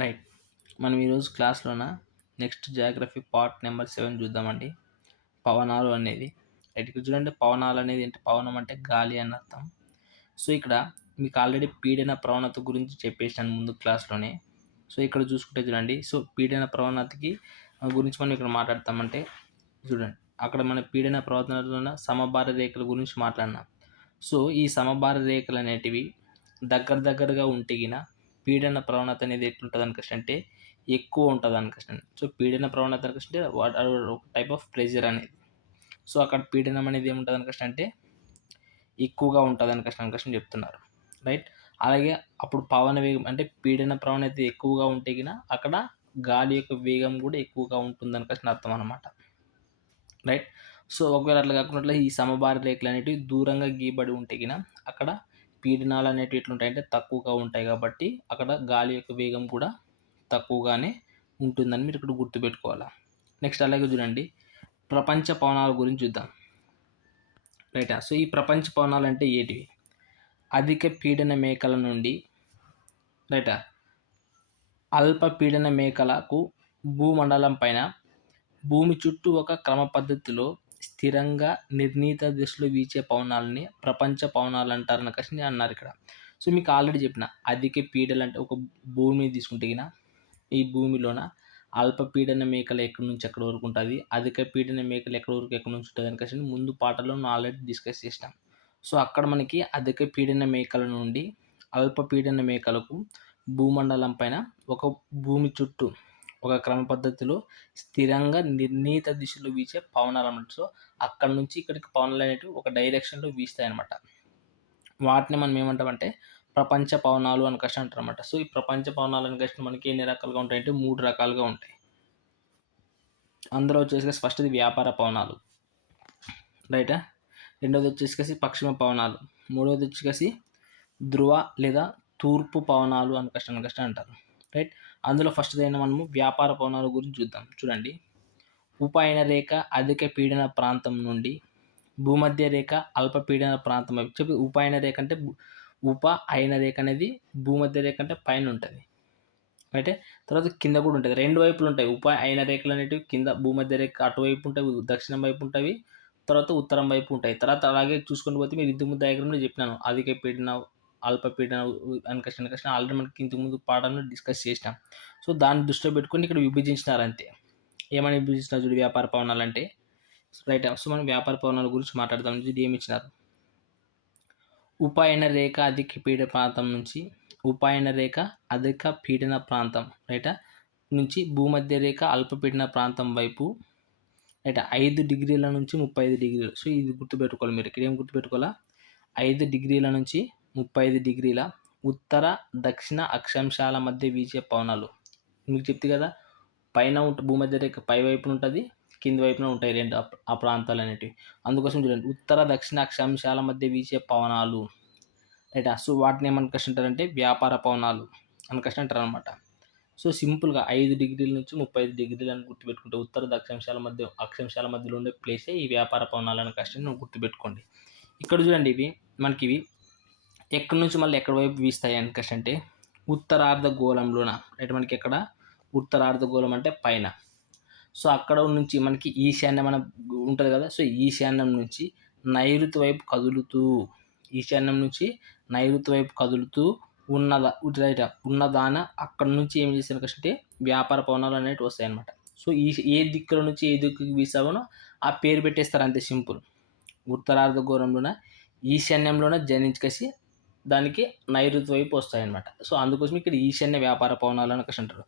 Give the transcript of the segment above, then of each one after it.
Right. మనం ఈరోజు క్లాస్‌లోన next Geography part number 7 చూద్దామండి. పవనాలు అనేది. రైట్. ఇక్కడ చూడండి, పవనాలు అనేది ఏంటి? పవనం అంటే గాలి అని అర్థం. సో, ఇక్కడ మీకు ఆల్రెడీ పీడన ప్రవణత గురించి చెప్పేసాను ముందు క్లాస్‌లోనే. సో, ఇక్కడ చూసుకుంటే చూడండి. సో, పీడన ప్రవణతకి గురించి మనం ఇక్కడ మాట్లాడతామంటే చూడండి. అక్కడ మన పీడన ప్రవణతలోన సమభార రేఖల గురించి మాట్లాడినాం. సో, ఈ సమభార రేఖలు అనేటివి దగ్గరగా ఉంటే గిన పీడన ప్రవణత అనేది ఎట్లుంటుంది అంటే ఎక్కువ ఉంటుంది అనుకోండి. సో, పీడన ప్రవణత అంటే ఒక టైప్ ఆఫ్ ప్రెజర్ అనేది. సో, అక్కడ పీడనం అనేది ఏముంటుంది అంటే ఎక్కువగా ఉంటుంది అనుకోండి చెప్తున్నారు. రైట్. అలాగే అప్పుడు పవన వేగం అంటే పీడన ప్రవణత ఎక్కువగా ఉంటే గిన అక్కడ గాలి యొక్క వేగం కూడా ఎక్కువగా ఉంటుంది అనుకోండి అర్థం అనమాట. రైట్. సో, ఒకవేళ అట్లా కాకుండా ఈ సమభార రేఖలు అనేటివి దూరంగా గీయబడి ఉంటే గిన అక్కడ పీడనాలు అనేటివి ఎట్లుంటాయంటే తక్కువగా ఉంటాయి కాబట్టి అక్కడ గాలి యొక్క వేగం కూడా తక్కువగానే ఉంటుందని మీరు ఇక్కడ గుర్తుపెట్టుకోవాలి. నెక్స్ట్ అలాగే చూడండి, ప్రపంచ పవనాల గురించి చూద్దాం. రైటా. సో, ఈ ప్రపంచ పవనాలు అంటే ఏంటివి? అధిక పీడన మేఖల నుండి రైటా అల్ప పీడన మేఖలకు భూమండలం పైన భూమి చుట్టూ ఒక క్రమ పద్ధతిలో స్థిరంగా నిర్ణీత దిశలో వీచే పవనాలని ప్రపంచ పవనాలు అంటారని అన్నారు ఇక్కడ. సో, మీకు ఆల్రెడీ చెప్పిన అధిక పీడలు అంటే ఒక భూమిని తీసుకుంటే గిన ఈ భూమిలోన అల్ప పీడన మేఖలు ఎక్కడి నుంచి ఎక్కడి వరకు ఉంటుంది, అధిక పీడన మేఖలు ఎక్కడి నుంచి ఉంటుంది అని ముందు పాటలో ఆల్రెడీ డిస్కస్ చేసినాం. సో, అక్కడ మనకి అధిక పీడన మేఖల నుండి అల్ప పీడన మేఖలకు భూమండలం పైన ఒక భూమి చుట్టూ ఒక క్రమ పద్ధతిలో స్థిరంగా నిర్ణీత దిశలో వీచే పవనాలు అన్నమాట. సో, అక్కడ నుంచి ఇక్కడికి పవనాలు అనేటివి ఒక డైరెక్షన్లో వీస్తాయి అన్నమాట. వాటిని మనం ఏమంటామంటే ప్రపంచ పవనాలు అని అంటారు అన్నమాట. సో, ఈ ప్రపంచ పవనాలు అని మనకి ఎన్ని రకాలుగా ఉంటాయంటే 3 రకాలుగా ఉంటాయి. అందులో వచ్చేసి ఫస్ట్ది వ్యాపార పవనాలు. రైటా. రెండోది వచ్చేసి పశ్చిమ పవనాలు. మూడోది వచ్చేసి ధ్రువ లేదా తూర్పు పవనాలు అని అంటారు. రైట్. అందులో ఫస్ట్ అయినా మనము వ్యాపార పవనాల గురించి చూద్దాం. చూడండి, ఉపఅయన రేఖ అధిక పీడన ప్రాంతం నుండి భూమధ్య రేఖ అల్ప పీడన ప్రాంతం వైపు చెప్పి ఉపఅయన రేఖ అంటే అయన రేఖ అనేది భూమధ్య రేఖ అంటే పైన ఉంటుంది. అయితే తర్వాత కింద కూడా ఉంటుంది. రెండు వైపులు ఉంటాయి. అయన రేఖలు అనేటివి కింద భూమధ్య రేఖ అటువైపు ఉంటాయి, దక్షిణం వైపు ఉంటాయి, తర్వాత ఉత్తరం వైపు ఉంటాయి. తర్వాత అలాగే చూసుకొని పోతే మీరు ఇంతకు ముందు డయాగ్రామ్లో చెప్పినాను అధిక పీడన అల్ప పీడన అని ఆల్రెడీ మనకి ఇంతకు ముందు పాఠంలో డిస్కస్ చేసినాం. సో, దాన్ని దృష్టిలో పెట్టుకొని ఇక్కడ విభజించినారు అంతే. ఏమని విభజించినారు చూడు, వ్యాపార పవనాలు అంటే. రైట్. సో, మనం వ్యాపార పవనాల గురించి మాట్లాడదాం. ఇది ఏమి ఇచ్చినారు? ఉపఅయన రేఖ అధిక పీడన ప్రాంతం నుంచి ఉపఅయన రేఖ అధిక పీడన ప్రాంతం రైటా నుంచి భూమధ్య రేఖ అల్పపీడన ప్రాంతం వైపు రైట్ 5 డిగ్రీల నుంచి 35 డిగ్రీలు. సో, ఇది గుర్తుపెట్టుకోవాలి మీరు. ఇక్కడ ఏం గుర్తుపెట్టుకోవాలా? 5 డిగ్రీల నుంచి 35 డిగ్రీల ఉత్తర దక్షిణ అక్షాంశాల మధ్య వీచే పవనాలు. మీకు చెప్తే కదా, పైన భూమధ్య రేఖ పై వైపున ఉంటుంది, కింది వైపున ఉంటాయి రెండు ఆ ప్రాంతాలు అనేటివి. అందుకోసం చూడండి, ఉత్తర దక్షిణ అక్షాంశాల మధ్య వీచే పవనాలు రైటా. సో, వాటిని ఏమనుకుంటారంటే వ్యాపార పవనాలు అనుకుంటారు అనమాట. సో, సింపుల్గా 5 డిగ్రీల నుంచి 35 డిగ్రీలు అని గుర్తుపెట్టుకుంటే ఉత్తర అక్షాంశాల మధ్యలో ఉండే ప్లేసే ఈ వ్యాపార పవనాలు అని నువ్వు గుర్తుపెట్టుకోండి. ఇక్కడ చూడండి, ఇవి ఎక్కడి నుంచి మళ్ళీ ఎక్కడి వైపు వీస్తాయి అంటే ఉత్తరార్ధ గోళంలోన రైట్. మనకి ఎక్కడ ఉత్తరార్ధ గోళం అంటే పైన. సో, అక్కడ నుంచి మనకి ఈశాన్యం మన ఉంటుంది కదా. సో, ఈశాన్యం నుంచి నైరుతి వైపు కదులుతూ ఉన్నదాన అక్కడ నుంచి ఏం చేశారంటే వ్యాపార పవనాలు అనేవి వస్తాయి అన్నమాట. సో, ఏ దిక్కుల నుంచి ఏ దిక్కుకి వీసావనో ఆ పేరు పెట్టేస్తారు అంతే, సింపుల్. ఉత్తరార్ధ గోళంలోన ఈశాన్యంలోన జనించేసి దానికి నైరుతి వైపు వస్తాయన్నమాట. సో, అందుకోసం ఇక్కడ ఈశాన్య వ్యాపార పవనాలు అని అంటారు.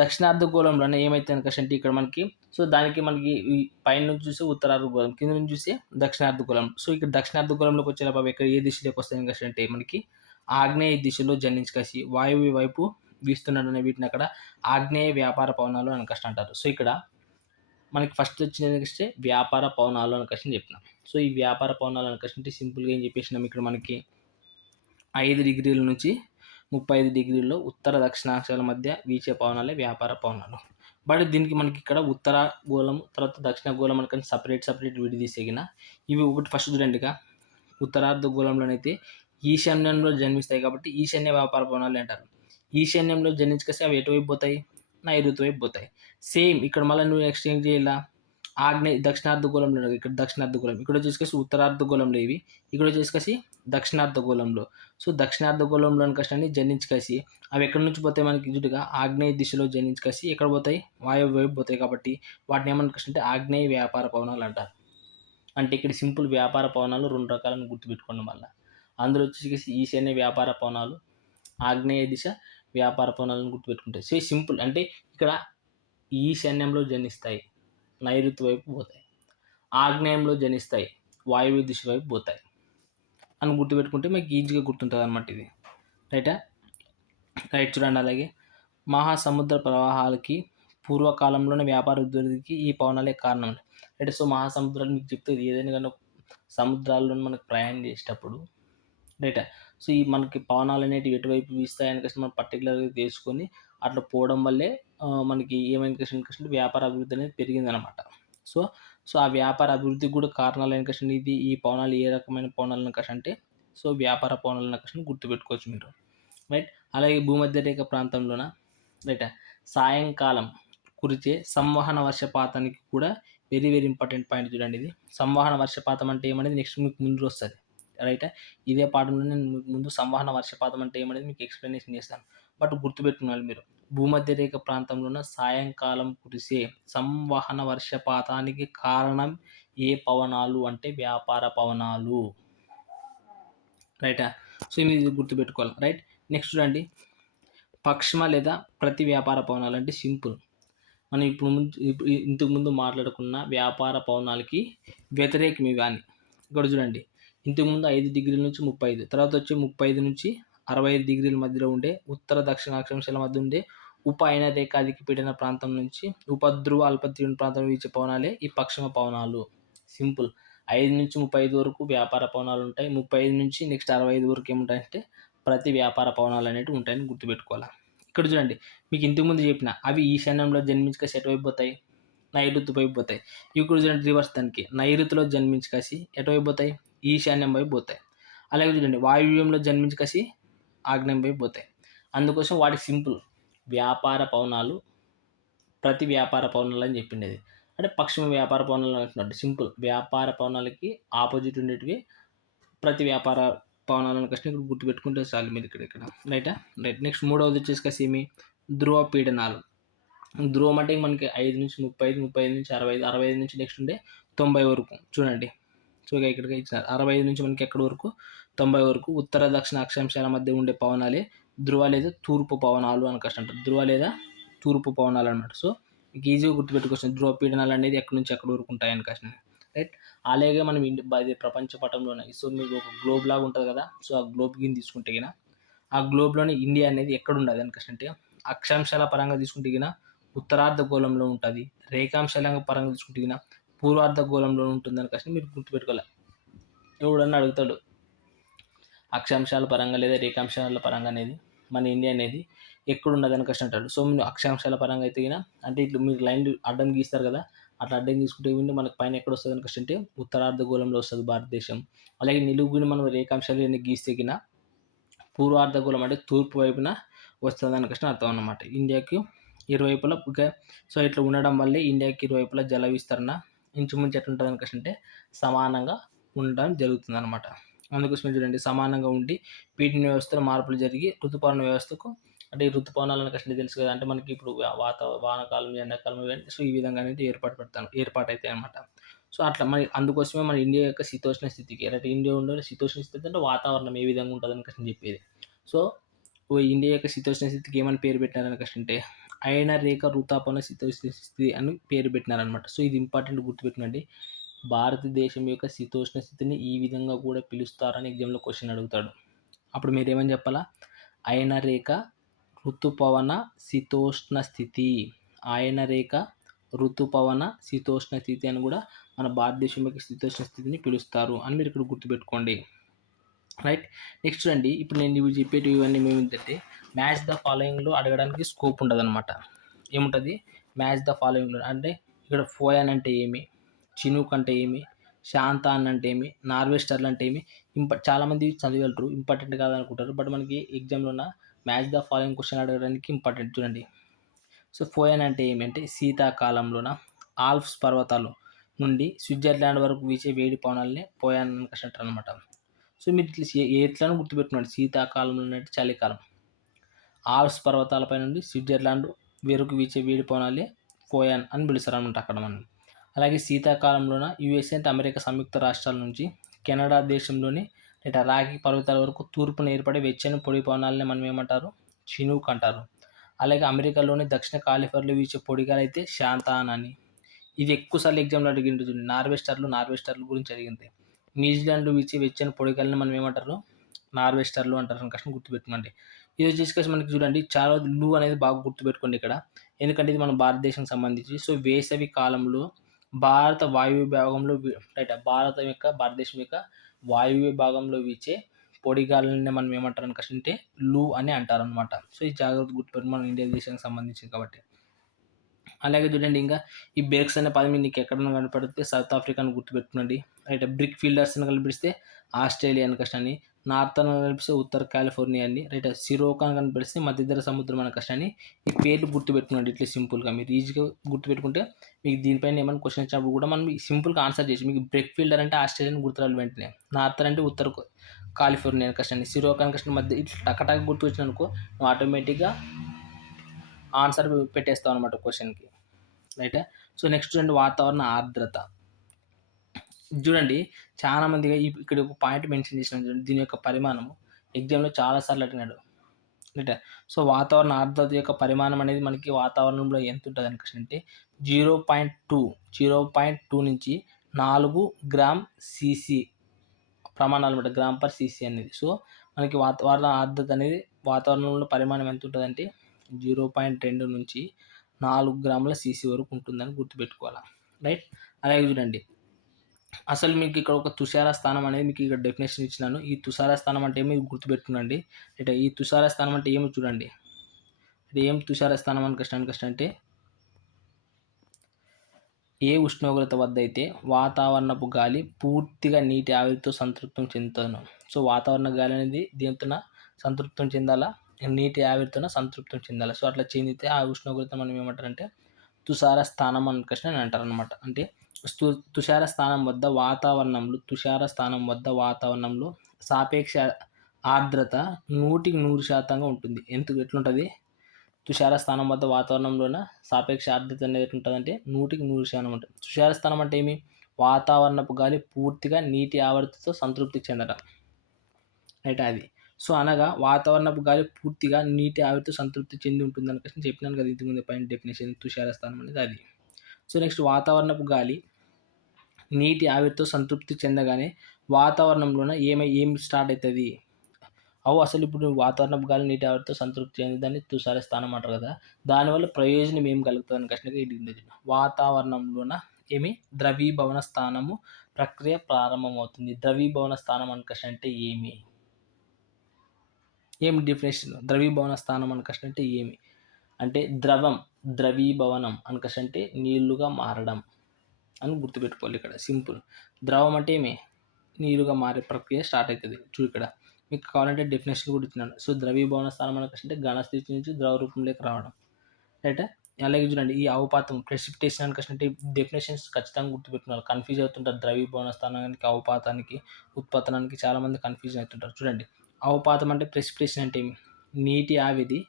దక్షిణార్ధ గోళంలోనే ఏమైతే అంటే ఇక్కడ మనకి దానికి మనకి పైన నుంచి చూస్తే ఉత్తరార్ధ గోళం, కింద నుంచి చూస్తే దక్షిణార్ధ గోళం. సో, ఇక్కడ దక్షిణార్ధ గోళంలోకి వచ్చేటప్పుడు ఇక్కడ ఏ దిశలోకి వస్తాయి అంటే మనకి ఆగ్నేయ దిశలో జనించేసి వాయువ్య వైపు వీస్తున్నాడనే వీటిని అక్కడ ఆగ్నేయ వ్యాపార పవనాలు అని అంటారు. సో, ఇక్కడ మనకి ఫస్ట్ వచ్చినది వ్యాపార పవనాలు అని చెప్పినాం. సో, ఈ వ్యాపార పవనాలు అని సింపుల్గా ఏం చెప్పేసినాం, ఇక్కడ మనకి 5 డిగ్రీల నుంచి 35 డిగ్రీల్లో ఉత్తర దక్షిణాక్షాల మధ్య వీచే పవనాలే వ్యాపార పవనాలు. బట్ దీనికి మనకి ఇక్కడ ఉత్తర గోళం తర్వాత దక్షిణ గోళం మనకి సపరేట్ విడిదీసేగిన ఇవి ఒకటి ఫస్ట్ చూడండిగా. ఉత్తరార్ధ గోళంలోనైతే ఈశాన్యంలో జన్మిస్తాయి కాబట్టి ఈశాన్య వ్యాపార పవనాలు అంటారు. ఈశాన్యంలో జనించుకొస్తే అవి ఎటువైపు పోతాయి? నైరుతి వైపు పోతాయి. సేమ్ ఇక్కడ మళ్ళీ నువ్వు నెక్స్ట్ ఏం చేయాలా? దక్షిణార్ధగోళంలో ఉన్నది. ఇక్కడ దక్షిణార్ధగోళం. ఇక్కడ వచ్చేసి ఉత్తరార్ధగోళంలో ఇవి. ఇక్కడ వచ్చేసి దక్షిణార్ధగోళంలో. సో, దక్షిణార్ధగోళంలోని కష్టాన్ని జనించుకసి అవి ఎక్కడి నుంచి పోతాయి మనకి ఇటుగా ఆగ్నేయ దిశలో జనించుకసి ఎక్కడ పోతాయి? వాయువ్య వైపు పోతాయి. కాబట్టి వాటిని ఏమనుకుంటే ఆగ్నేయ వ్యాపార పవనాలు అంటారు. అంటే ఇక్కడ సింపుల్ వ్యాపార పవనాలు 2 రకాలను గుర్తుపెట్టుకోండి మళ్ళా. అందులో వచ్చేసి ఈశాన్య వ్యాపార పవనాలు, ఆగ్నేయ దిశ వ్యాపార పవనాలను గుర్తుపెట్టుకుంటాయి. సో, సింపుల్ అంటే ఇక్కడ ఈశాన్యంలో జనిస్తాయి, నైరుతి వైపు పోతాయి. ఆగ్నేయంలో జనిస్తాయి, వాయువ్య దిశ వైపు పోతాయి అని గుర్తుపెట్టుకుంటే మీకు ఈజీగా గుర్తుంటుంది అనమాట ఇది. రైటా? రైట్, చూడండి. అలాగే మహాసముద్ర ప్రవాహాలకి పూర్వకాలంలోనే వ్యాపార అభివృద్ధికి ఈ పవనాలే కారణం. అంటే సో, మహాసముద్రాలు మీకు చెప్తే ఏదైనా కానీ సముద్రాల్లో మనకు ప్రయాణం చేసేటప్పుడు రైటా. సో, ఈ మనకి పవనాలు అనేటివి ఎటువైపు వీస్తాయని మనం పర్టికులర్గా తెలుసుకొని అట్లా పోవడం వల్లే మనకి ఏమైంది వ్యాపార అభివృద్ధి అనేది పెరిగిందనమాట. సో, ఆ వ్యాపార అభివృద్ధికి కూడా కారణాలు ఏంటి ఇది ఈ పవనాలు ఏ రకమైన పవనాలు అంటే సో, వ్యాపార పవనాలు గుర్తుపెట్టుకోవచ్చు మీరు. రైట్. అలాగే భూమధ్య రేఖ ప్రాంతంలోన రైటా సాయంకాలం కురిచే సంవహన వర్షపాతానికి కూడా వెరీ వెరీ ఇంపార్టెంట్ పాయింట్ చూడండి. ఇది సంవహన వర్షపాతం అంటే ఏమనేది నెక్స్ట్ మీకు ముందు వస్తుంది. రైటా. ఇదే పాఠంలో నేను ముందు సంవహన వర్షపాతం అంటే ఏమనేది మీకు ఎక్స్ప్లెనేషన్ చేస్తాను. బట్ గుర్తుపెట్టుకోవాలి మీరు, భూమధ్య రేఖ ప్రాంతంలోన సాయంకాలం కురిసే సంవహన వర్షపాతానికి కారణం ఏ పవనాలు అంటే వ్యాపార పవనాలు. రైటా. సో, ఇది గుర్తుపెట్టుకోవాలి. రైట్. నెక్స్ట్ చూడండి, పశ్చిమ లేదా ప్రతి వ్యాపార పవనాలు అంటే సింపుల్. మనం ఇంతకుముందు మాట్లాడుకున్న వ్యాపార పవనాలకి వ్యతిరేకం ఇవన్నీ. ఇక్కడ చూడండి, ఇంతకుముందు 5 డిగ్రీల నుంచి 35, తర్వాత వచ్చి 35 నుంచి 65 డిగ్రీల మధ్యలో ఉండే ఉత్తర దక్షిణ అక్షాంశాల మధ్య ఉండే ఉప అయిన రేఖాధిక పీడన ప్రాంతం నుంచి ఉపధ్రువ అల్పత్రివుని ప్రాంతం వీచే పవనాలే ఈ పశ్చిమ పవనాలు. సింపుల్. 5 నుంచి 35 వరకు వ్యాపార పవనాలు ఉంటాయి. 35 నుంచి నెక్స్ట్ 65 వరకు ఏముంటాయంటే ప్రతి వ్యాపార పవనాలు అనేవి ఉంటాయని గుర్తుపెట్టుకోవాలి. ఇక్కడ చూడండి, మీకు ఇంతకుముందు చెప్పిన అవి ఈశాన్యంలో జన్మించుకసి ఎటువైపు పోతాయి? నైరుతి వైపు పోతాయి. ఇక్కడ చూడండి రివర్స్, దానికి నైరుతిలో జన్మించుకసి ఎటువైపు పోతాయి? ఈశాన్యం వైపు పోతాయి. అలాగే చూడండి, వాయువ్యంలో జన్మించుకసి ఆగ్నేయం వైపు పోతాయి. అందుకోసం వాటికి సింపుల్ వ్యాపార పవనాలు ప్రతి వ్యాపార పవనాలు అని చెప్పిండేది. అంటే పశ్చిమ వ్యాపార పవనాలు అంటున్నట్టు సింపుల్. వ్యాపార పవనాలకి ఆపోజిట్ ఉండేటివి ప్రతి వ్యాపార పవనాలను ఇక్కడ గుర్తుపెట్టుకుంటే చాలు మీరు ఇక్కడ. రైటా. రైట్. నెక్స్ట్ మూడవది వచ్చేసి ఏమి? ధ్రువ పీడనాలు. ధ్రువం అంటే మనకి 5 నుంచి 35, 35 నుంచి 65, 65 నుంచి నెక్స్ట్ ఉండే 90 వరకు. చూడండి, సో ఇక్కడికి ఇచ్చినారు 65 నుంచి మనకి ఎక్కడి వరకు? 90 వరకు ఉత్తర దక్షిణ అక్షాంశాల మధ్య ఉండే పవనాలే ధ్రువ లేదా తూర్పు పవనాలు అని అంటారు. ధ్రువ లేదా తూర్పు పవనాలు అన్నమాట. సో, మీకు ఈజీగా గుర్తుపెట్టుకోవచ్చు ధ్రువ పీడనాలు అనేది ఎక్కడి నుంచి ఎక్కడి వరకు ఉంటాయని కష్టం. రైట్. అలాగే మనం అది ప్రపంచ పటంలోనే సో మీకు ఒక గ్లోబ్ లాగా ఉంటుంది కదా. సో, ఆ గ్లోబ్ గిని తీసుకుంటే గిన ఆ గ్లోబ్లోని ఇండియా అనేది ఎక్కడ ఉండదు అంటే అక్షాంశాల పరంగా తీసుకుంటే గిన ఉత్తరార్ధగోళంలో ఉంటుంది. రేఖాంశాల పరంగా తీసుకుంటే గిన పూర్వార్ధగోళంలో ఉంటుందని మీరు గుర్తుపెట్టుకోవాలి. ఎవడన్నా అడుగుతాడు అక్షాంశాల పరంగా లేదా రేఖాంశాల పరంగా అనేది మన ఇండియా అనేది ఎక్కడ ఉండదని అంటాడు. సో, మీరు అక్షాంశాల పరంగా అయితే గిన అంటే ఇట్లా మీరు లైన్ అడ్డం గీస్తారు కదా, అట్లా అడ్డం తీసుకుంటే మనకి పైన ఎక్కడ వస్తుంది అంటే ఉత్తరార్ధగోళంలో వస్తుంది భారతదేశం. అలాగే నిలువుని మనం రేఖాంశాలు గీస్తే గిన పూర్వార్ధగోళం అంటే తూర్పు వైపున వస్తుందని అర్థం అన్నమాట. ఇండియాకి ఇరువైపులా సో ఇట్లా ఉండడం వల్లే ఇండియాకి ఇరువైపులా జల విస్తరణ ఇంచుమించు ఎట్లుంటుంది అంటే సమానంగా ఉండడం జరుగుతుంది అనమాట. అందుకోసమే చూడండి, సమానంగా ఉండి పీఠన వ్యవస్థలో మార్పులు జరిగి ఋతుపవన వ్యవస్థకు అంటే ఈ ఋతుపవనాలను తెలుసు కదా, అంటే మనకి ఇప్పుడు వానకాలం, ఎండాకాలం సో ఈ విధంగా అనేది ఏర్పాటైతాయి అనమాట. సో అట్లా అందుకోసమే మన ఇండియా యొక్క శీతోష్ణ స్థితికి అంటే ఇండియా ఉండే శీతోష్ణ స్థితి అంటే వాతావరణం ఏ విధంగా ఉంటుందని చెప్పేది. సో ఇండియా యొక్క శీతోష్ణ స్థితికి ఏమని పేరు పెట్టినారని అంటే అయన రేఖ ఋతుపవన శీతోష్ణ స్థితి అని పేరు పెట్టినారనమాట. సో ఇది ఇంపార్టెంట్ గుర్తుపెట్టుకోండి. భారతదేశం యొక్క శీతోష్ణ స్థితిని ఈ విధంగా కూడా పిలుస్తారని ఎగ్జామ్లో క్వశ్చన్ అడుగుతాడు. అప్పుడు మీరు ఏమని చెప్పాలా? అయన రేఖ ఋతుపవన శీతోష్ణ స్థితి, ఆయన రేఖ ఋతుపవన శీతోష్ణ స్థితి అని కూడా మన భారతదేశం యొక్క శీతోష్ణ స్థితిని పిలుస్తారు అని మీరు ఇక్కడ గుర్తుపెట్టుకోండి. రైట్. నెక్స్ట్ చూడండి, ఇప్పుడు నేను ఇవి చెప్పేటివి ఇవన్నీ ఏమిటంటే మ్యాచ్ ద ఫాలోయింగ్లో అడగడానికి స్కోప్ ఉండదు అనమాట. ఏముంటుంది? మ్యాచ్ ద ఫాలోయింగ్లో అంటే ఇక్కడ ఫోయాన్ అంటే ఏమి, చినూక్ అంటే ఏమి, శాంతాన్ అంటే ఏమి, నార్వెస్టర్లు అంటే ఏమి చాలామంది చదివేళ్ళరు, ఇంపార్టెంట్ కాదనుకుంటారు. బట్ మనకి ఎగ్జామ్లో మ్యాచ్ ద ఫాలోయింగ్ క్వశ్చన్ అడగడానికి ఇంపార్టెంట్ చూడండి. సో ఫోయన్ అంటే ఏమంటే శీతాకాలంలోన ఆల్ప్స్ పర్వతాలు నుండి స్విట్జర్లాండ్ వరకు వీచే వేడి పవనాలనే పోయాన్ అంటారు అనమాట. సో మీరు ఇట్లా ఎట్లను గుర్తుపెట్టుకోండి, శీతాకాలంలో అంటే చలికాలం, ఆల్ప్స్ పర్వతాలపై నుండి స్విట్జర్లాండ్ వరకు వీచే వేడి పవనాలే పోయాన్ అని పిలుస్తారు అనమాట అక్కడ మనం. అలాగే శీతాకాలంలోన యుఎస్ఏ అంటే అమెరికా సంయుక్త రాష్ట్రాల నుంచి కెనడా దేశంలోని లేదా రాగి పర్వతాల వరకు తూర్పున ఏర్పడే వెచ్చని పొడి పవనాలని మనం ఏమంటారు, చినూక్ అంటారు. అలాగే అమెరికాలోని దక్షిణ కాలిఫోర్నియాలో వీచే పొడిగాలి అయితే శాంతాన్ అని. ఇది ఎక్కువసార్లు ఎగ్జామ్లో అడిగింది, నార్వెస్టర్లు గురించి అడిగింది. న్యూజిలాండ్లో వీచే వెచ్చని పొడిగాలిని మనం ఏమంటారు, నార్వెస్టర్లు అంటారు అని కష్టం గుర్తుపెట్టుకోండి. ఇది వచ్చేసి మనకి చూడండి చాలా లూ అనేది బాగా గుర్తుపెట్టుకోండి ఇక్కడ, ఎందుకంటే ఇది మన భారతదేశం సంబంధించి. సో వేసవి కాలంలో భారత వాయువ్య భాగంలో భారతదేశం యొక్క వాయువ్య భాగంలో వీచే పొడి గాలులని మనం ఏమంటారు అంటే లూ అని అంటారు అనమాట. సో ఈ జాగ్రత్త గుర్తుపెట్టి మన ఇండియా దేశానికి సంబంధించింది కాబట్టి. అలాగే చూడండి ఇంకా ఈ బేక్స్ అనే పదం మీకు ఎక్కడైనా కనపడితే సౌత్ ఆఫ్రికాను గుర్తుపెట్టుకోండి. రైట్, బ్రిక్ ఫీల్డర్స్ని కనిపిస్తే ఆస్ట్రేలియన్ కష్టాన్ని, నార్థన్ కనిపిస్తే ఉత్తర కాలిఫోర్నియా అని, రైట్, సిరోకాన్ కనిపిస్తే మధ్యధర సముద్రం అనే కష్టాన్ని. ఈ పేర్లు గుర్తుపెట్టుకోండి ఇట్లా సింపుల్గా, మీరు ఈజీగా గుర్తుపెట్టుకుంటే మీకు దీనిపైన ఏమైనా క్వశ్చన్ వచ్చినప్పుడు కూడా మనం సింపుల్గా ఆన్సర్ చేసి, మీకు బ్రిక్ ఫీల్డర్ అంటే ఆస్ట్రేలియన్ గుర్తురాలి వెంటనే, నార్థన్ అంటే ఉత్తర కాలిఫోర్నియా కష్టాన్ని, సిరోకాన్ కష్టం మధ్య ఇట్లా టకటక గుర్తు వచ్చిననుకో నువ్వు ఆటోమేటిక్గా ఆన్సర్ పెట్టేస్తావు అనమాట క్వశ్చన్కి. రైట్. సో నెక్స్ట్ చూడండి వాతావరణ ఆర్ద్రత. చూడండి చాలా మందిగా ఇక్కడ ఒక పాయింట్ మెన్షన్ చేసిన చూడండి, దీని యొక్క పరిమాణము ఎగ్జామ్లో చాలాసార్లు అడిగినాడు. రైట్. సో వాతావరణ ఆర్ద్రత యొక్క పరిమాణం అనేది మనకి వాతావరణంలో ఎంత ఉంటుంది అంటే 0.2 నుంచి 4 గ్రామ్ cc ప్రమాణాలు అనమాట, గ్రామ్ పర్ cc అనేది. సో మనకి వాతావరణ ఆర్ద్రత అనేది వాతావరణంలో పరిమాణం ఎంత ఉంటుంది అంటే 0.2 నుంచి 4 గ్రాముల cc వరకు ఉంటుందని గుర్తుపెట్టుకోవాలి. రైట్. అలాగే చూడండి అసలు మీకు ఇక్కడ ఒక తుషార స్థానం అనేది మీకు ఇక్కడ డెఫినేషన్ ఇచ్చినాను. ఈ తుషార స్థానం అంటే ఏమి గుర్తుపెట్టుకునండి. అంటే ఈ తుషార స్థానం అంటే ఏమి చూడండి, అంటే ఏం తుషార స్థానం అని కష్టం అంటే ఏ ఉష్ణోగ్రత వద్ద అయితే వాతావరణపు గాలి పూర్తిగా నీటి ఆవిరితో సంతృప్తం చెందుతాను. సో వాతావరణ గాలి అనేది దీంతో సంతృప్తం చెందాలా, నీటి ఆవిరితో సంతృప్తం చెందాలి. సో అట్లా చెందితే ఆ ఉష్ణోగ్రత మనం ఏమంటారంటే తుషార స్థానం అని అంటారు అనమాట. అంటే తుషార స్థానం వద్ద వాతావరణంలో సాపేక్ష ఆర్ద్రత 100% ఉంటుంది. ఎట్లుంటుంది, తుషార స్థానం వద్ద వాతావరణంలోన సాపేక్ష ఆర్ద్రత అనేది ఎట్లుంటుందంటే 100% ఉంటుంది. తుషార స్థానం అంటే ఏమి, వాతావరణపు గాలి పూర్తిగా నీటి ఆవిరితో సంతృప్తి చెందడం. రైట్, అది. సో అనగా వాతావరణపు గాలి పూర్తిగా నీటి ఆవిరితో సంతృప్తి చెంది ఉంటుంది అని చెప్పినాను కదా ఇంతకుముందు పైన డెఫినేషన్, తుషార స్థానం అనేది అది. సో నెక్స్ట్ వాతావరణపు గాలి నీటి ఆవిరితో సంతృప్తి చెందగానే వాతావరణంలోన ఏమి స్టార్ట్ అవుతుంది, అసలు ఇప్పుడు వాతావరణపు గాలి నీటి ఆవిరితో సంతృప్తి చెందిందని తుషార స్థానం అంటారు కదా, దానివల్ల ప్రయోజనం ఏం కలుగుతుంది అని ఇది వాతావరణంలోన ఏమి ద్రవీభవన స్థానము ప్రక్రియ ప్రారంభమవుతుంది. ద్రవీభవన స్థానం అంటే ఏమి డెఫినేషన్, ద్రవీభవన స్థానం అంటే ఏమి అంటే ద్రవీభవనం అంటే నీళ్లుగా మారడం అని గుర్తుపెట్టుకోవాలి. ఇక్కడ సింపుల్, ద్రవం అంటే ఏమి, నీరుగా మారే ప్రక్రియ స్టార్ట్ అవుతుంది. ఇక్కడ మీకు కావాలంటే డెఫినేషన్ కూడా ఇచ్చినాను. సో ద్రవీభవన స్థానం అంటే ఘన స్థితి నుంచి ద్రవ రూపంలోకి రావడం. రైట్. అలాగే చూడండి ఈ అవపాతం ప్రెసిపిటేషన్ అంటే డెఫినేషన్స్ ఖచ్చితంగా గుర్తుపెట్టుకున్నారు. కన్ఫ్యూజ్ అవుతుంటారు ద్రవీభవన స్థానానికి, అవపాతానికి, ఉత్పతనానికి చాలామంది కన్ఫ్యూజన్ అవుతుంటారు. చూడండి అవపాతం అంటే ప్రెసిపిటేషన్ అంటే ఏమి, నీటి ఆవిరి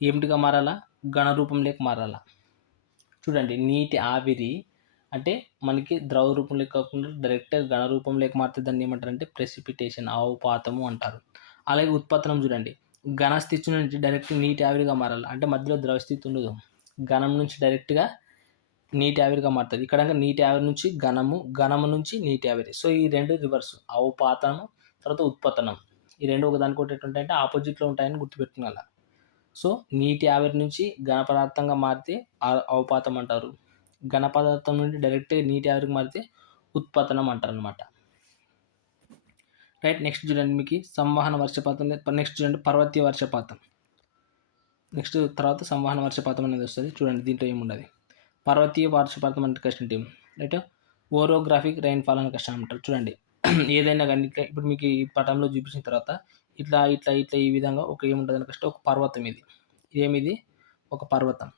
ఏమిటిగా మారాలా, ఘన రూపంలోకి మారాలా. చూడండి నీటి ఆవిరి అంటే మనకి ద్రవ రూపంలోకి కాకుండా డైరెక్ట్ ఘన రూపంలోకి మారితే దాన్ని ఏమంటారంటే ప్రెసిపిటేషన్, అవపాతము అంటారు. అలాగే ఉత్పతనం చూడండి ఘన స్థితి నుంచి డైరెక్ట్ నీటి ఆవిరిగా మారాలి, అంటే మధ్యలో ద్రవ స్థితి ఉండదు, ఘనం నుంచి డైరెక్ట్గా నీటి ఆవిరిగా మారుతుంది. ఇక్కడ నీటి ఆవిరి నుంచి ఘనము నుంచి నీటి ఆవిరి. సో ఈ రెండు రివర్స్, అవపాతనం తర్వాత ఉత్పతనం, ఈ రెండు ఒకదానికొకటి ఎట్లుంటాయంటే ఆపోజిట్లో ఉంటాయని గుర్తుపెట్టుకోవాలి. సో నీటి ఆవిరి నుంచి ఘన పదార్థంగా మారితే అవపాతం అంటారు, ఘన పదార్థం నుండి డైరెక్ట్గా నీటి ఆవిరికి మారితే ఉత్పతనం అంటారు అనమాట. రైట్. నెక్స్ట్ చూడండి మీకు సంవహన వర్షపాతం, నెక్స్ట్ చూడండి పర్వతీయ వర్షపాతం, నెక్స్ట్ తర్వాత సంవహన వర్షపాతం అనేది వస్తుంది. చూడండి దీంట్లో ఏముండదు. పర్వతీయ వర్షపాతం అంటే కష్టం ఏంటి, రైట్, ఓరోగ్రాఫిక్ రైన్ఫాల్ అని కష్టం అంటారు. చూడండి ఏదైనా కానీ ఇప్పుడు మీకు ఈ పటంలో చూపించిన తర్వాత ఇట్లా ఇట్లా ఇట్లా ఈ విధంగా ఒక ఏముంటుంది అనుకుంటే ఒక పర్వతం ఇది. ఏమిది? ఒక పర్వతం.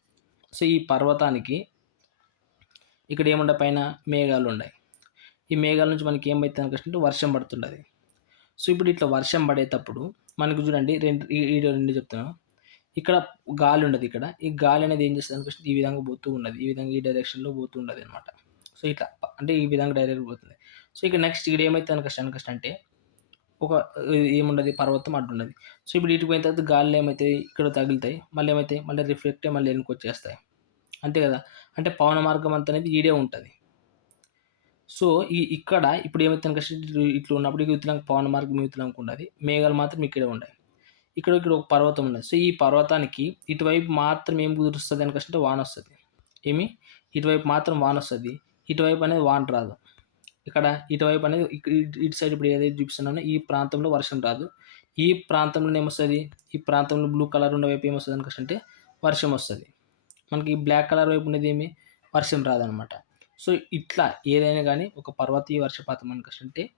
సో ఈ పర్వతానికి ఇక్కడ ఏముండే పైన మేఘాలు ఉన్నాయి. ఈ మేఘాల నుంచి మనకి ఏమైతుంది అనుకుంటే వర్షం పడుతుండది. సో ఇప్పుడు ఇట్లా వర్షం పడేటప్పుడు మనకు చూడండి రెండు చెప్తున్నాను. ఇక్కడ గాలి ఉండదు ఇక్కడ. ఈ గాలి అనేది ఏం చేస్తుంది అనుకుంటే ఈ విధంగా పోతూ ఉన్నది. ఈ విధంగా ఈ డైరెక్షన్‌లో పోతూ ఉన్నది అనమాట. సో ఇట్లా అంటే ఈ విధంగా డైరెక్ట్ పోతుంది. సో ఇక నెక్స్ట్ ఇక్కడ ఏమైతుంది అనుకస్ట్ అంటే ఒక ఏముండదు పర్వతం అడ్డున్నది. సో ఇప్పుడు ఇటు పోయిన తర్వాత గాలిలో ఏమైతాయి ఇక్కడ తగులుతాయి. మళ్ళీ ఏమైతాయి మళ్ళీ రిఫ్లెక్ట్ అయ్యి మళ్ళీ వెనక్కొచ్చేస్తాయి. అంతే కదా! అంటే పవన మార్గం అంతా అనేది ఈడే ఉంటది. సో ఇక్కడ ఇప్పుడు ఏమైతుంది అనుకస్ట్ ఇట్లా ఉన్నప్పుడు ఇవతలంగా పవన మార్గం ఇవతలంగా ఉండది. మేఘాలు మాత్రం ఇక్కడే ఉంటాయి. ఇక్కడ ఒక పర్వతం ఉన్నది. సో ఈ పర్వతానికి ఇటువైపు మాత్రం ఏం కుదురుస్తది అనుకంటే వానొస్తది. ఏమి? ఇటువైపు మాత్రం వానొస్తది. ఇటువైపు అనేది వాన రాదు. ఇక్కడ ఇటువైపు అనేది ఇటు సైడ్ ఇప్పుడు ఏదైతే చూపిస్తున్నానో ఈ ప్రాంతంలో వర్షం రాదు. ఈ ప్రాంతంలో ఏమొస్తది? ఈ ప్రాంతంలో బ్లూ కలర్ ఉన్న వైపు ఏమొస్తది అనుకంటే వర్షం వస్తది. మనకి బ్లాక్ కలర్ వైపు ఉన్నది ఏమి? వర్షం రాదనమాట. సో ఇట్లా ఏదైనా గానీ ఒక పర్వతీయ వర్షపాతం అనుకంటే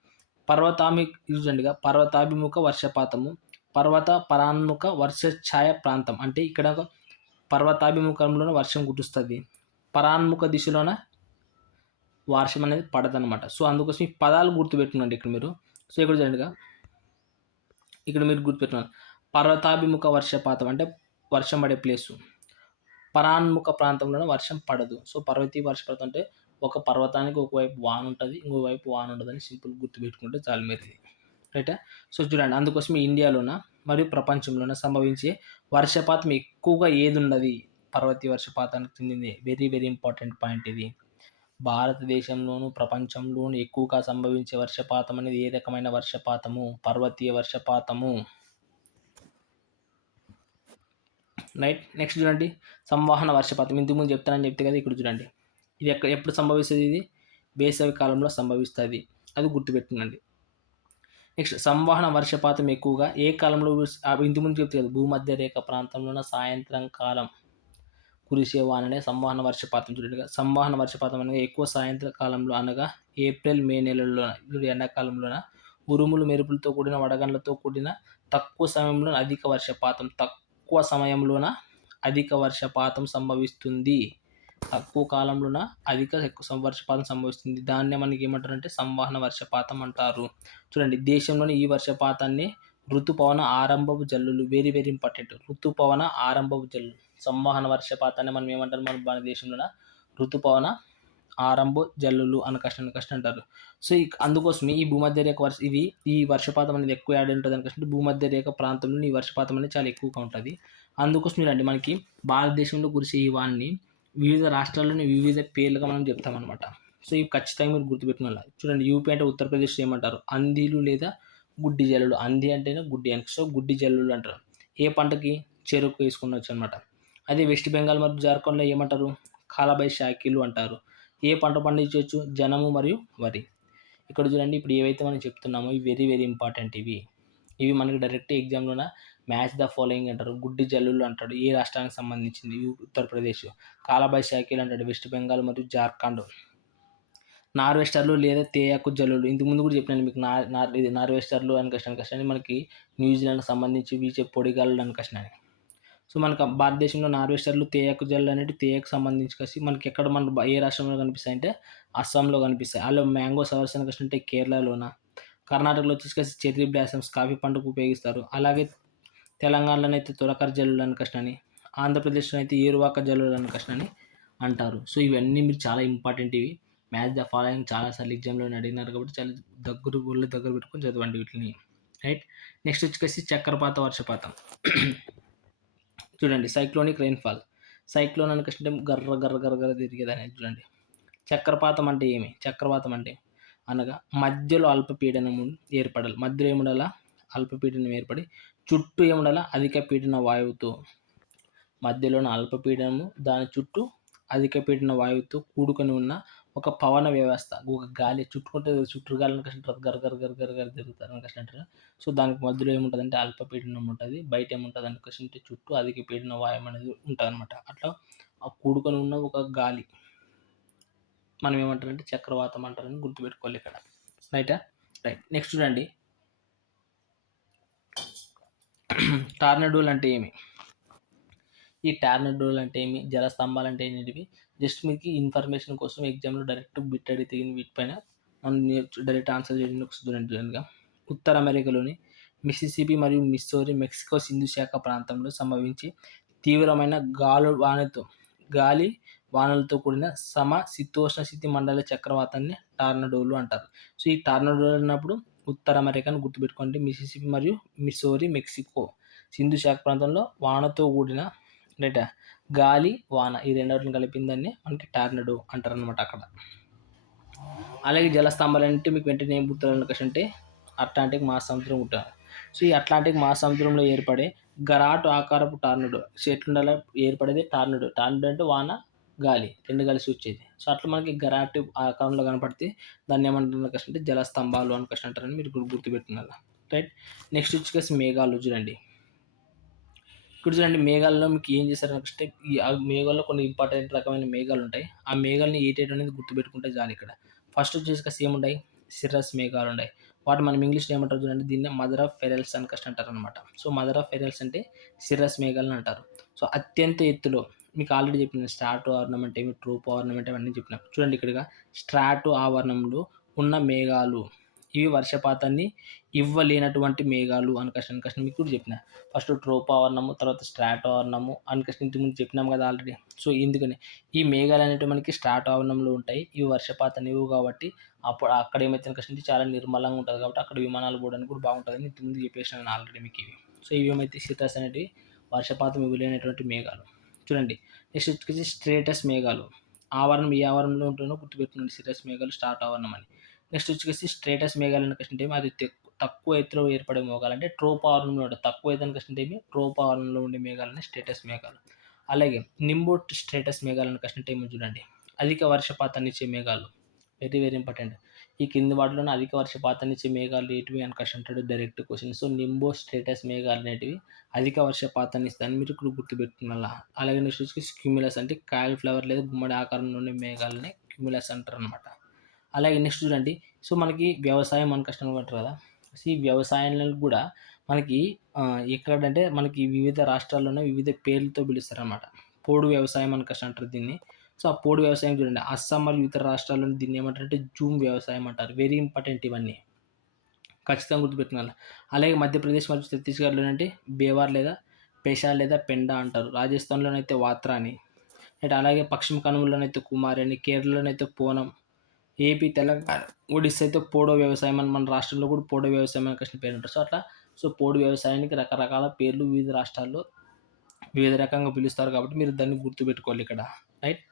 పర్వతాభిముఖ వర్షపాతము, పర్వత పరాన్ముఖ వర్షఛాయ ప్రాంతం. అంటే ఇక్కడ పర్వతాభిముఖంలోన వర్షం కురుస్తది. పరాన్ముఖ దిశలోన వర్షం అనేది పడదనమాట. సో అందుకోసం ఈ పదాలు గుర్తుపెట్టుకోండి ఇక్కడ మీరు. సో ఇక్కడ చూడండిగా ఇక్కడ మీరు గుర్తుపెట్టుకోండి. పర్వతాభిముఖ వర్షపాతం అంటే వర్షం పడే ప్లేసు. పరాన్ముఖ ప్రాంతంలోనే వర్షం పడదు. సో పర్వతీయ వర్షపాతం అంటే ఒక పర్వతానికి ఒకవైపు వాన ఉంటుంది, ఇంకోవైపు వాన ఉండదని సింపుల్ గుర్తుపెట్టుకుంటే చాలు మీరు. రైటా? సో చూడండి అందుకోసం ఇండియాలోన మరియు ప్రపంచంలోన సంభవించే వర్షపాతం ఎక్కువగా ఏది ఉన్నది? పర్వతీయ వర్షపాతానికి చెందింది. వెరీ వెరీ ఇంపార్టెంట్ పాయింట్ ఇది. భారతదేశంలోను ప్రపంచంలోను ఎక్కువగా సంభవించే వర్షపాతం అనేది ఏ రకమైన వర్షపాతము? పర్వతీయ వర్షపాతము. రైట్. నెక్స్ట్ చూడండి సంవహన వర్షపాతం. ఇంతకుముందు చెప్తానని చెప్తే కదా ఇక్కడ చూడండి. ఇది ఎప్పుడు సంభవిస్తుంది? ఇది వేసవి కాలంలో సంభవిస్తుంది. అది గుర్తుపెట్టుకోండి. నెక్స్ట్ సంవహన వర్షపాతం ఎక్కువగా ఏ కాలంలో ఇంతకుముందు చెప్తే కదా భూమధ్య రేఖ ప్రాంతంలోన సాయంత్రం కాలం కురిసే వాననే సంవహన వర్షపాతం. చూడండి సంవహన వర్షపాతం అనగా ఎక్కువ సాయంత్ర కాలంలో అనగా ఏప్రిల్ మే నెలల్లోన ఎండాకాలంలోన ఉరుములు మెరుపులతో కూడిన వడగండ్లతో కూడిన తక్కువ సమయంలో అధిక వర్షపాతం సంభవిస్తుంది. తక్కువ కాలంలోన ఎక్కువ వర్షపాతం సంభవిస్తుంది. దాన్నే మనకి ఏమంటారంటే సంవహన వర్షపాతం అంటారు. చూడండి దేశంలోని ఈ వర్షపాతాన్ని ఋతుపవన ఆరంభపు జల్లులు. Very very important. ఋతుపవన ఆరంభపు జల్లులు. సంవహన వర్షపాతాన్ని మనం ఏమంటారు మన భారతదేశంలోన ఋతుపవన ఆరంభ జల్లులు కష్ట అంటారు. సో అందుకోసమే ఈ భూమధ్య రేఖ ఈ వర్షపాతం అనేది ఎక్కువ యాడ్ ఉంటుంది అనుకంటే భూమధ్య రేఖ ప్రాంతంలో ఈ వర్షపాతం అనేది చాలా ఎక్కువగా ఉంటుంది. అందుకోసం చూడండి మనకి భారతదేశంలో కురిసే ఈ వానని వివిధ రాష్ట్రాల్లోని వివిధ పేర్లుగా మనం చెప్తామన్నమాట. సో ఇవి ఖచ్చితంగా మీరు గుర్తుపెట్టుకోవాలి. చూడండి యూపీ అంటే ఉత్తరప్రదేశ్ ఏమంటారు? అంధీలు లేదా గుడ్డి జల్లులు. అంధి అంటేనే గుడ్డి అని. సో గుడ్డి జల్లులు అంటారు. ఏ పంటకి? చెరుకు వేసుకునొచ్చు అనమాట. అదే వెస్ట్ బెంగాల్ మరియు జార్ఖండ్లో ఏమంటారు? కాలబైశాఖీలు అంటారు. ఏ పంట పండించవచ్చు? జనము మరియు వరి. ఇక్కడ చూడండి ఇప్పుడు ఏవైతే మనం చెప్తున్నామో ఇవి వెరీ వెరీ ఇంపార్టెంట్. ఇవి మనకి డైరెక్ట్ ఎగ్జామ్లోన మ్యాచ్ ద ఫాలోయింగ్ అంటారు. గుడ్డి జల్లులు అంటాడు ఏ రాష్ట్రానికి సంబంధించింది? ఉత్తరప్రదేశ్. కాలబైశాఖీలు అంటాడు వెస్ట్ బెంగాల్ మరియు జార్ఖండ్. నార్వెస్టర్లు లేదా తేయాకు జల్లులు. ఇంతకు ముందు కూడా చెప్పినాను మీకు. ఇది నార్వెస్టర్లు అని మనకి న్యూజిలాండ్కి సంబంధించి వీచే పొడిగాలు అని. సో మనకు భారతదేశంలో నార్వెస్టర్లు తేయాకు జల్లు అనేవి తేయాకు సంబంధించి మనకి ఎక్కడ మన ఏ రాష్ట్రంలో కనిపిస్తాయి అంటే అస్సాంలో కనిపిస్తాయి. అలా మ్యాంగో సవర్స్ అంటే కేరళలోన. కర్ణాటకలో వచ్చేసి చెర్రీ బ్లాసమ్స్ కాఫీ పంటకు ఉపయోగిస్తారు. అలాగే తెలంగాణలో అయితే తొలకరి జల్లులు అని. ఆంధ్రప్రదేశ్లో అయితే ఏరువాక జల్లులు అని అంటారు. సో ఇవన్నీ మీరు చాలా ఇంపార్టెంట్. ఇవి మ్యాచ్ ద ఫాలోయింగ్ చాలాసార్లు ఎగ్జామ్లో అడిగినారు కాబట్టి చాలా దగ్గర పెట్టుకొని చదవండి వీటిని. రైట్. నెక్స్ట్ వచ్చేసి చక్రపాత వర్షపాతం. చూడండి సైక్లోనిక్ రెయిన్ఫాల్. సైక్లోన్ అనుకుంటే గర్ర తిరిగేదని. చూడండి చక్రపాతం అంటే ఏమి? చక్రపాతం అంటే అనగా మధ్యలో అల్పపీడనం ఏర్పడాలి. మధ్యలో ఏముండాల? అల్పపీడనం ఏర్పడి చుట్టూ ఏముండాల? అధిక పీడన వాయువుతో. మధ్యలోన అల్పపీడనము దాని చుట్టూ అధిక పీడన వాయువుతో కూడుకొని ఉన్న ఒక పవన వ్యవస్థ. ఒక గాలి చుట్టుకుంటే చుట్టూ గాలి గర్ తిరుగుతారు అంటారు. సో దానికి మధ్యలో ఏముంటుందంటే అల్పపీడనం ఉంటుంది. బయట ఏముంటుంది అనుకుంటే చుట్టూ అధిక పీడన వాయువు అనేది ఉంటుంది అనమాట. అట్లా కూడుకొని ఉన్న ఒక గాలి మనం ఏమంటారంటే చక్రవాతం అంటారని గుర్తుపెట్టుకోవాలి ఇక్కడ. రైటా? రైట్. నెక్స్ట్ చూడండి టార్నడోలు అంటే ఏమి? ఈ టార్నడోలు అంటే ఏమి? జలస్తంభాలు అంటే ఏంటివి? జస్ట్ మీకు ఇన్ఫర్మేషన్ కోసం ఎగ్జామ్లో డైరెక్ట్ బిట్ అడిగితే వీటిపైన మనం డైరెక్ట్ ఆన్సర్ చేయడానికి ఒకసారి చూడండి. ఉత్తర అమెరికాలోని మిసిసిపి మరియు మిస్సోరి మెక్సికో సింధు శాఖ ప్రాంతంలో సంభవించి తీవ్రమైన గాలి వానలతో కూడిన శీతోష్ణ స్థితి మండల చక్రవాతాన్ని టార్నడోలు అంటారు. సో ఈ టార్నడోలు అన్నప్పుడు ఉత్తర అమెరికాను గుర్తుపెట్టుకోండి. మిసిసిపి మరియు మిస్సోరి మెక్సికో సింధు శాఖ ప్రాంతంలో వానతో కూడిన రైట్ గాలి వాన ఈ రెండింటిని కలిపిందాన్ని మనకి టార్నడో అంటారు అనమాట అక్కడ. అలాగే జలస్తంభాలు అంటే మీకు వెంటనే ఏం గుర్తురాలి అంటే అట్లాంటిక్ మహాసముద్రం ఉంటారు. సో ఈ అట్లాంటిక్ మహాసముద్రంలో ఏర్పడే గరాటు ఆకారపు టార్నడో. So ఎట్లుండాలి ఏర్పడేది tornado. టార్నడో అంటే వాన గాలి రెండు కలిసి వచ్చేది. సో అట్లా మనకి గరాటు ఆకారంలో కనపడితే దాన్ని ఏమంటారు అంటే జలస్తంభాలు అని అంటారని మీరు గుర్తుపెట్టుకున్నారు. రైట్. నెక్స్ట్ వచ్చేసి మేఘాలు చూడండి. ఇక్కడ చూడండి మేఘాలలో మీకు ఏం చేశారంటే ఈ మేఘాల్లో కొన్ని ఇంపార్టెంట్ రకమైన మేఘాలు ఉంటాయి. ఆ మేఘాలని ఏటేటి అనేది గుర్తుపెట్టుకుంటే చాలు. ఇక్కడ ఫస్ట్ వచ్చేసి ఏముంటాయి? సిరస్ మేఘాలు ఉన్నాయి. వాటి మనం ఇంగ్లీష్లో ఏమంటారు చూడండి, దీన్ని మదర్ ఆఫ్ ఫెరల్స్ అని అంటారు అనమాట. సో మదర్ ఆఫ్ ఫెరల్స్ అంటే సిరస్ మేఘాలను అంటారు. సో అత్యంత ఎత్తులో మీకు ఆల్రెడీ చెప్పిన స్ట్రాటో ఆవరణం ఏమి, ట్రోపో ఆవరణం అంటే అవన్నీ చెప్పిన. చూడండి ఇక్కడగా స్ట్రాటో ఆవరణంలో ఉన్న మేఘాలు ఇవి వర్షపాతాన్ని ఇవ్వలేనటువంటి మేఘాలు అని మీకు కూడా చెప్పిన. ఫస్ట్ ట్రోపో ఆవరణము, తర్వాత స్ట్రాటో ఆవరణము అని ఇంటి ముందు చెప్పినాం కదా ఆల్రెడీ. సో ఎందుకని ఈ మేఘాలు అనేవి మనకి స్ట్రాటో ఆవరణంలో ఉంటాయి. ఇవి వర్షపాతాన్ని ఇవ్వు కాబట్టి అప్పుడు అక్కడ ఏమైతే చాలా నిర్మలంగా ఉంటుంది కాబట్టి అక్కడ విమానాలు పోవడానికి కూడా బాగుంటుందని ఇంటి ముందు చెప్పేసినాను ఆల్రెడీ మీకు ఇవి. సో ఇవి ఏమైతే సిట్రస్ అనేటివి వర్షపాతం ఇవ్వలేనటువంటి మేఘాలు. చూడండి నెక్స్ట్ వచ్చేసి స్ట్రేటస్ మేఘాలు. ఆవరణం ఏ ఆవరణంలో ఉంటుందో గుర్తుపెట్టుకోండి, సిట్రస్ మేఘాలు స్టార్ట్ ఆవరణం అని. నెక్స్ట్ వచ్చేసి స్ట్రేటస్ మేఘాలు అంటే అది తక్కువ ఎత్తులో ఏర్పడే మేఘాలు అంటే ట్రోపో ఆవరణంలో ఉంటాయి. తక్కువ ఎత్తు అంటే ట్రోపో ఆవరణంలో ఉండే మేఘాలని స్ట్రేటస్ మేఘాలు. అలాగే నింబో స్ట్రేటస్ మేఘాలను ఏమో చూడండి, అధిక వర్షపాతాన్ని ఇచ్చే మేఘాలు. Very very important. ఈ కింది వాటిలోనే అధిక వర్షపాతాన్ని ఇచ్చే మేఘాలు ఏంటివి అని అంటాడు డైరెక్ట్ క్వశ్చన్. సో నింబో స్ట్రేటస్ మేఘాలు అనేటివి అధిక వర్షపాతాన్ని ఇస్తాయని మీరు ఇక్కడ గుర్తుపెట్టుకున్నా. అలాగే నెక్స్ట్ వచ్చి క్యూములస్ అంటే కాలీఫ్లవర్ లేదా గుమ్మడి ఆకారంలో ఉండే మేఘాలని క్యూములస్ అంటారు అనమాట. అలాగే నెక్స్ట్ చూడండి, సో మనకి వ్యవసాయం మన కష్టం అంటారు కదా. సో ఈ వ్యవసాయంలో కూడా మనకి ఎక్కడంటే మనకి వివిధ రాష్ట్రాల్లోనే వివిధ పేర్లతో పిలుస్తారన్నమాట. పోడు వ్యవసాయం అని కష్టం అంటారు దీన్ని. సో ఆ పోడు వ్యవసాయం చూడండి, అస్సాం మరియు ఇతర రాష్ట్రాల్లో దీన్ని ఏమంటారంటే జూమ్ వ్యవసాయం అంటారు. వెరీ ఇంపార్టెంట్ ఇవన్నీ ఖచ్చితంగా గుర్తుపెట్టుకోవాలి. అలాగే మధ్యప్రదేశ్ మరియు ఛత్తీస్గఢ్లో అంటే బేవార్ లేదా పేషా లేదా పెండా అంటారు. రాజస్థాన్లోనైతే వాత్రా అని, అంటే అలాగే పశ్చిమ కనుమలోనైతే కుమారి అని, కేరళలోనైతే పూనం, ఏపీ, తెలంగాణ, ఒడిస్సా అయితే పోడో వ్యవసాయం అని, మన రాష్ట్రంలో కూడా పోడో వ్యవసాయం అని పేరు ఉంటుంది. సో అట్లా సో పోడు వ్యవసాయానికి రకరకాల పేర్లు వివిధ రాష్ట్రాల్లో వివిధ రకంగా పిలుస్తారు కాబట్టి మీరు దాన్ని గుర్తుపెట్టుకోవాలి ఇక్కడ. రైట్.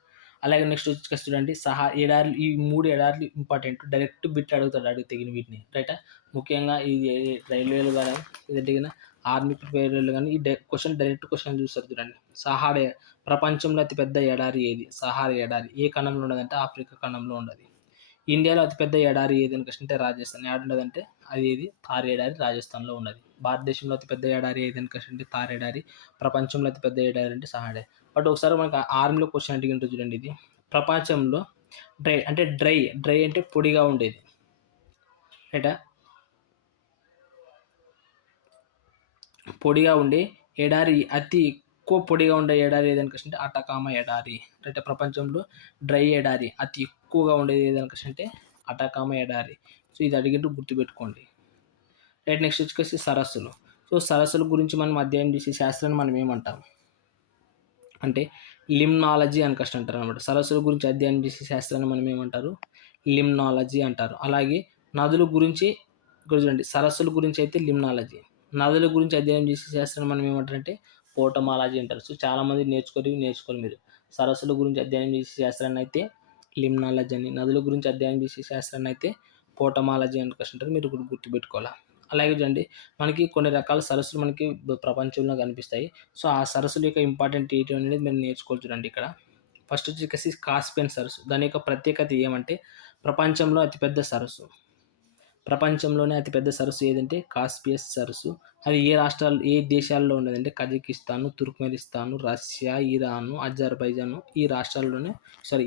అలాగే నెక్స్ట్ వచ్చి చూడండి ఎడారులు. ఈ 3 ఎడారులు ఇంపార్టెంట్. డైరెక్ట్ బిట్ అడిగితే వీటిని రైటా. ముఖ్యంగా ఇది రైల్వేలు కానీ ఇదంటే ఆర్మీ ప్రిపేర్లు కానీ ఈ డైరెక్ట్ క్వశ్చన్ చూస్తారు చూడండి. సహారా ప్రపంచంలో అతిపెద్ద ఎడారి ఏది? సహారా ఎడారి ఏ ఖండంలో ఉండదంటే ఆఫ్రికా ఖండంలో ఉండదు. ఇండియాలో అతిపెద్ద ఎడారి ఏది అని అంటే రాజస్థాన్. ఏడు ఉండదంటే అది ఏది? థార్ ఎడారి రాజస్థాన్లో ఉన్నది. భారతదేశంలో అతిపెద్ద ఎడారి ఏది అని అంటే థార్ ఎడారి. ప్రపంచంలో అతిపెద్ద ఎడారి అంటే సహారా. బట్ ఒకసారి మనకి ఆర్మీలో క్వశ్చన్ అడిగింటుంది చూడండి. ఇది ప్రపంచంలో డ్రై అంటే పొడిగా ఉండేది రైటా. పొడిగా ఉండే ఎడారి, అతి ఎక్కువ పొడిగా ఉండే ఎడారి ఏదైనా అంటే అటకామా ఎడారి రైట్. ప్రపంచంలో డ్రై ఎడారి అతి ఎక్కువగా ఉండేది ఏదైనా అంటే అటకామా ఎడారి. సో ఇది అడిగినట్టు గుర్తుపెట్టుకోండి రైట్. నెక్స్ట్ వచ్చేసి సరస్సులు. సో సరస్సుల గురించి మనం అధ్యయనం చేసే శాస్త్రాన్ని మనం ఏమంటాం అంటే లిమ్నాలజీ అని అంటారు అనమాట. సరస్సుల గురించి అధ్యయనం చేసే శాస్త్రాన్ని మనం ఏమంటారు? లిమ్నాలజీ అంటారు. అలాగే నదుల గురించి ఇక్కడ చూడండి, సరస్సుల గురించి అయితే లిమ్నాలజీ, నదుల గురించి అధ్యయనం చేసే శాస్త్రాన్ని మనం ఏమంటారంటే పోటమాలజీ అంటారు. సో చాలామంది నేర్చుకోరు మీరు. సరస్సుల గురించి అధ్యయనం చేసే శాస్త్రాన్ని అయితే లిమ్నాలజీ అని, నదుల గురించి అధ్యయనం చేసే శాస్త్రాన్ని అయితే పోటమాలజీ అని అంటారు. మీరు ఇప్పుడు గుర్తుపెట్టుకోవాలి. అలాగే చూడండి, మనకి కొన్ని రకాల సరస్సులు మనకి ప్రపంచంలో కనిపిస్తాయి. సో ఆ సరస్సుల యొక్క ఇంపార్టెంట్ ఏంటి అనేది మీరు నేర్చుకోవాలి చూడండి. ఇక్కడ ఫస్ట్ వచ్చేసి కాస్పియన్ సరస్సు. దాని యొక్క ప్రత్యేకత ఏమంటే ప్రపంచంలోనే అతిపెద్ద సరస్సు ఏదంటే కాస్పియస్ సరస్సు. అది ఏ దేశాల్లో ఉన్నదంటే కజకిస్తాను, తుర్క్మెనిస్తాను, రష్యా, ఇరాన్, అజర్బైజాన్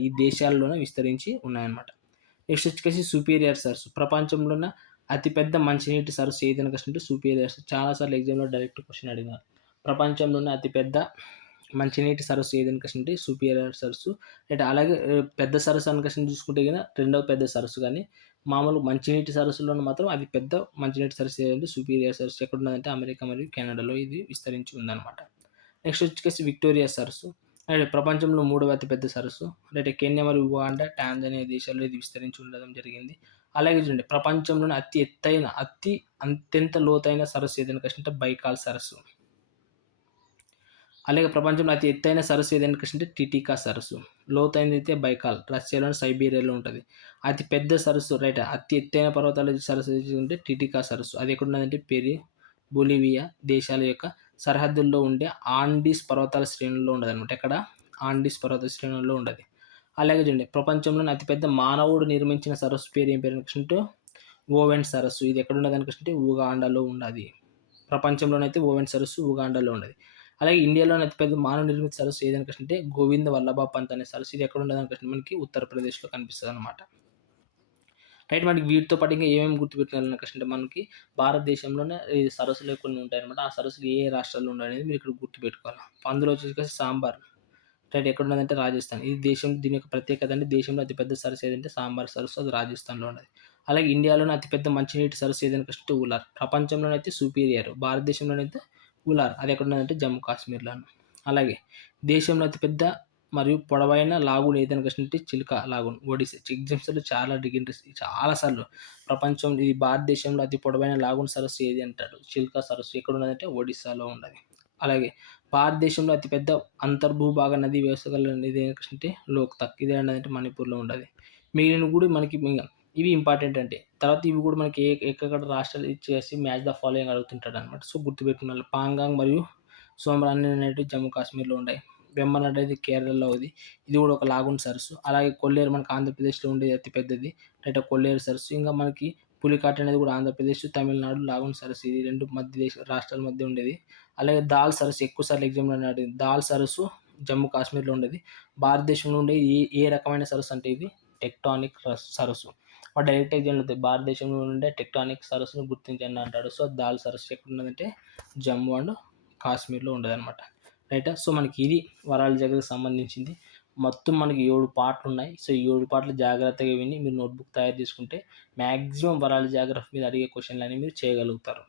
ఈ దేశాల్లోనే విస్తరించి ఉన్నాయన్నమాట. నెక్స్ట్ వచ్చేసి సుపీరియర్ సరస్సు. ప్రపంచంలోనే అతిపెద్ద మంచినీటి సరస్సు ఏదైనా క్వశ్చన్ అంటే సుపీరియర్ సరస్సు. చాలా సార్లు ఎగ్జామ్‌లో డైరెక్ట్ క్వశ్చన్ అడిగినారు. ప్రపంచంలోనే అతిపెద్ద మంచినీటి సరస్సు ఏదైనా క్వశ్చన్ అంటే సుపీరియర్ సరస్సు. అలాగే పెద్ద సరస్సు అని క్వశ్చన్ చూసుకుంటే గిన రెండవ పెద్ద సరస్సు గాని, మామూలు మంచినీటి సరస్సులోనే మాత్రం అది పెద్ద మంచినీటి సరస్సు ఏదంటే సుపీరియర్ సరస్సు. ఎక్కడున్నదంటే అమెరికా మరియు కెనడాలో ఇది విస్తరించి ఉందన్నమాట. నెక్స్ట్ వచ్చేసి విక్టోరియా సరస్సు. ప్రపంచంలో మూడవ అతిపెద్ద సరస్సు. కెన్యా మరియు ఉగాండా, టాంజానియా దేశాల్లో ఇది విస్తరించి ఉండడం జరిగింది. అలాగే చూడండి ప్రపంచంలోనే అత్యంత లోతైన సరస్సు ఏదైనా క్వశ్చన్ అంటే బైకాల్ సరస్సు. అలాగే ప్రపంచంలో అతి ఎత్తైన సరస్సు ఏదైనా క్వశ్చన్ అంటే టిటికా సరస్సు. లోతైనది అయితే బైకాల్, రష్యాలోని సైబీరియాలో ఉంటుంది. అతి పెద్ద సరస్సు అతి ఎత్తైన పర్వతాల సరస్సు అంటే టిటికా సరస్సు. అది ఎక్కడ ఉన్నదంటే పెరి, బొలివియా దేశాల యొక్క సరిహద్దుల్లో ఉండే ఆండీస్ పర్వతాల శ్రేణుల్లో ఉండదన్నమాట. ఎక్కడ ఆండీస్ పర్వత శ్రేణుల్లో ఉండదు. అలాగే చూడండి ప్రపంచంలోని అతిపెద్ద మానవుడు నిర్మించిన సరస్సు పేరు ఏం పేరు అంటే ఓవెన్ సరస్సు. ఇది ఎక్కడ ఉన్నది అనుకుంటే ఉగాండాలో ఉన్నది. ప్రపంచంలోనైతే ఓవెన్ సరస్సు ఉగాండాలో ఉన్నది. అలాగే ఇండియాలోని అతిపెద్ద మానవ నిర్మిత సరస్సు ఏదైనా అంటే గోవింద వల్లభ పంత్ అనే సరస్సు. ఇది ఎక్కడ ఉన్నది అనుకుంటే మనకి ఉత్తరప్రదేశ్లో కనిపిస్తుంది అనమాట. మనకి వీటితో పాటు ఇంకా ఏమేమి గుర్తుపెట్టుకోవాలనుకుంటే మనకి భారతదేశంలోనే ఈ సరస్సులు కొన్ని ఉంటాయన్నమాట. ఆ సరస్సులు ఏ రాష్ట్రాల్లో ఉన్నాయనేది మీరు ఇక్కడ గుర్తుపెట్టుకోవాలి. అందులో వచ్చేసి సాంబార్ ఎక్కడ ఉన్నదంటే రాజస్థాన్. ఇది దీని యొక్క ప్రత్యేకత అంటే దేశంలో అతిపెద్ద సరస్సు ఏదంటే సాంబార్ సరస్సు, అది రాజస్థాన్లో ఉన్నది. అలాగే ఇండియాలోనే అతిపెద్ద మంచినీటి సరస్సు ఏదైనా అంటే ఉలార్. ప్రపంచంలోనైతే సుపీరియర్, భారతదేశంలోనైతే ఉలార్. అది ఎక్కడ ఉన్నదంటే జమ్మూ కాశ్మీర్లో. అలాగే దేశంలో అతిపెద్ద మరియు పొడవైన లాగున్ ఏదైనా అంటే చిల్కా లాగున్ ఒడిశా. ఎగ్జామ్స్లో చాలా డిగ్రీస్ చాలా సార్లు ప్రపంచం ఇది భారతదేశంలో అతి పొడవైన లాగున్ సరస్సు ఏది అంటాడు చిల్కా సరస్సు. ఎక్కడ ఉన్నదంటే ఒడిశాలో ఉన్నది. అలాగే భారతదేశంలో అతిపెద్ద అంతర్భూభాగ నది వ్యవస్థ గల నది అంటే లోక్తక్. ఇది ఏంటంటే మణిపూర్లో ఉండదు. మిగిలినవి కూడా మనకి ఇవి ఇంపార్టెంట్ అంటే తర్వాత ఇవి కూడా మనకి ఎక్కడ రాష్ట్రాలు ఇచ్చేసి మ్యాచ్ ద ఫాలోయింగ్ అడుగుతుంటాడు అనమాట. సో గుర్తుపెట్టుకున్నాను. పాంగాంగ్ మరియు సోమరాన్ అనేవి జమ్మూ కాశ్మీర్లో ఉన్నాయి. వెంబన్ అనేది కేరళలో ఉంది. ఇది కూడా ఒక లాగున్ సరస్సు. అలాగే కొల్లేరు మనకి ఆంధ్రప్రదేశ్లో ఉండేది అతిపెద్దది కొల్లేరు సరస్సు. ఇంకా మనకి పులికాట్ అనేది కూడా ఆంధ్రప్రదేశ్, తమిళనాడు లాగున్ సరస్సు. ఇది రెండు రాష్ట్రాల మధ్య ఉండేది. అలాగే దాల్ సరస్సు ఎక్కువసార్లు ఎగ్జామ్లో అడిగింది. దాల్ సరస్సు జమ్మూ కాశ్మీర్లో ఉండేది. భారతదేశంలో ఉండే ఏ రకమైన సరస్సు అంటే ఇది టెక్టానిక్ సరస్సు. డైరెక్ట్ ఎగ్జామ్లో భారతదేశంలో ఉండే టెక్టానిక్ సరస్సును గుర్తించండి అంటాడు. సో దాల్ సరస్సు ఎక్కడ ఉన్నదంటే జమ్మూ అండ్ కాశ్మీర్లో ఉండదు అనమాట. సో మనకి ఇది వరల్డ్ జాగ్రఫీకి సంబంధించింది. మొత్తం మనకి 7 పార్ట్లు ఉన్నాయి. సో ఈ 7 పార్ట్లు జాగ్రత్తగా విని మీరు నోట్బుక్ తయారు చేసుకుంటే మ్యాక్సిమం వరల్డ్ జాగ్రఫీ మీద అడిగే క్వశ్చన్లు అనేవి మీరు చేయగలుగుతారు.